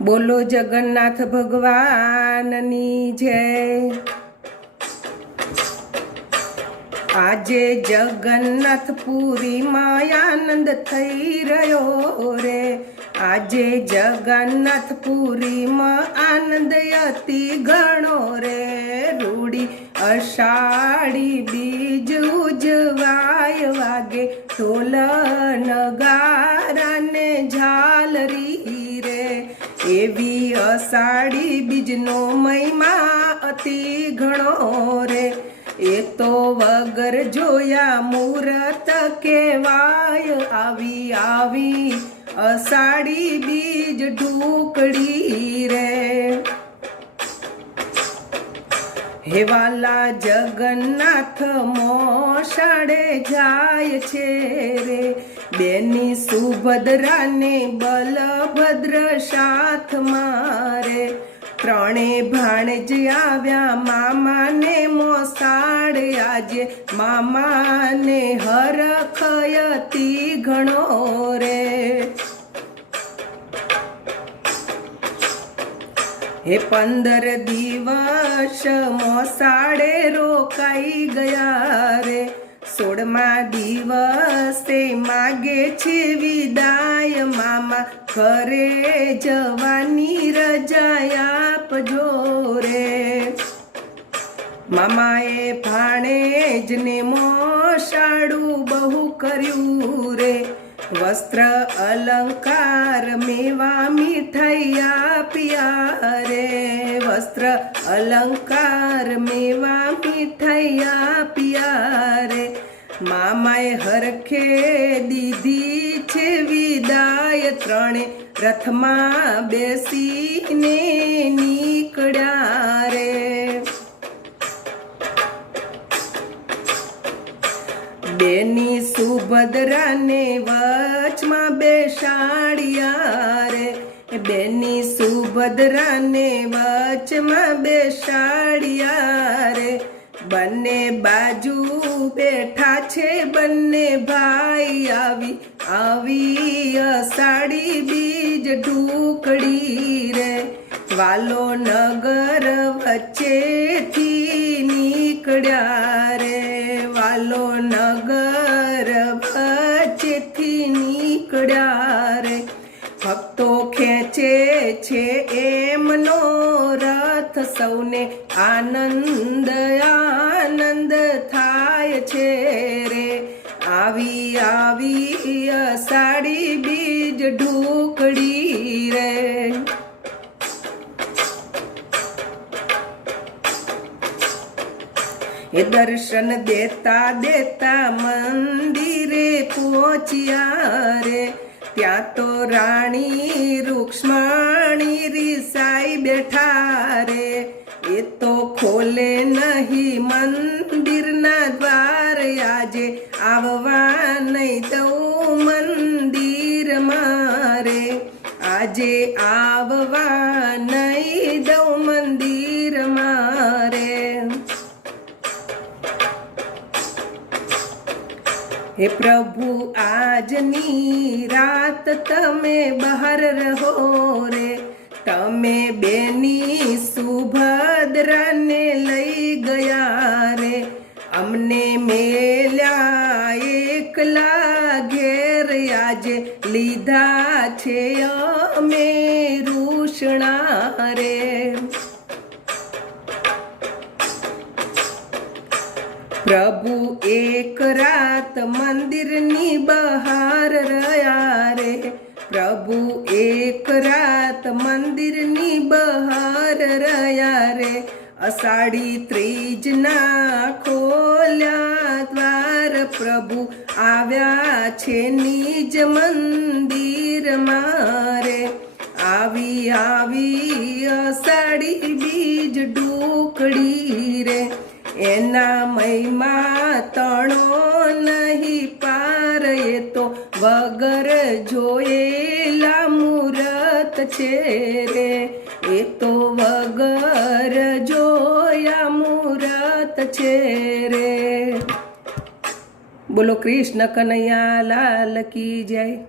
બોલો જગન્નાથ ભગવાનની જય. આજે જગન્નાથ પુરીમાં આનંદ થઈ રહ્યો રે. આજે જગન્નાથ પુરીમાં આનંદ અતિ ઘણો રે. રૂડી અષાઢી બીજ ઉજવાય વાગે ઢોલ નગારાને એવી અષાઢી બીજનો મહિમા અતિ ઘણો રે. એ તો વગર જોયા મુહૂર્ત કેવાય આવી આવી અષાઢી બીજ ઢૂકડી હેવાલા જગન્નાથ મોસાડે જાય છે રે. બેની સુભદ્રાને બલભદ્ર સાથ મારે. ત્રણે ભાણજ આવ્યા મામાને મોસાડ આજે. મામાને હરખયતી ઘણો રે. હે પંદર દિવસ મોસાડે રોકાઈ ગયા રે. સોળમા દિવસે માગે છે વિદાય, મામા ઘરે જવાની રજા આપજો રે. મામાએ ભાણેજને મોસાડું બહુ કર્યું રે. વસ્ત્ર અલંકાર મેવા મીઠાઈ આપ્યા રે. વસ્ત્ર અલંકાર મેવા મીઠાઈ આપ્યા રે. મામાએ હરખે દીધી છે વિદાય. ત્રણે રથમાં બેસીને સુભદ્રાને વચમાં બેસાડ્યા રે. બેની સુભદ્રાને વચમાં બેસાડ્યા રે. બંને બાજુ બેઠા છે બંને ભાઈ આવી આવી અષાઢી બીજ ઢૂકડી રે. વાલો નગર વચ્ચેથી નીકળ્યા રે. વાલો નગર છે એમનો રથ સૌને આનંદ આનંદ થાય છે રે. આવી આવી અષાઢી બીજ ઢૂકડી રે. એ દર્શન દેતા દેતા મંદિરે પહોંચ્યા રે. ત્યાં તો રાણી રૂક્ષ્મણી રીસાઈ બેઠા રે. એ તો ખોલે નહીં મંદિરના દ્વાર. આજે આવવા નહીં દઉં મંદિર મારે આજે આવવા હે પ્રભુ, આજની રાત તમે બહાર રહો રે. તમે બેની સુભદ્રાને લઈ ગયા રે. અમને મેલ્યા એકલા ઘેર આજે લીધા છે અમે રૂષણા રે. પ્રભુ એક રાત મંદિરની બહાર રહ્યા રે. પ્રભુ એક રાત મંદિરની બહાર રહ્યા રે. અષાઢી ત્રીજના ખોલ્યા દ્વાર પ્રભુ આવ્યા છે નિજ મંદિર મારે આવી આવી અષાઢી બીજ ડુકડી રે. એના મહિમા તણો નહીં પાર, એ તો વગર જોયેલા મુરત છે રે. એ તો વગર જોયા મુરત છે રે. બોલો કૃષ્ણ કનૈયા લાલ કી જય.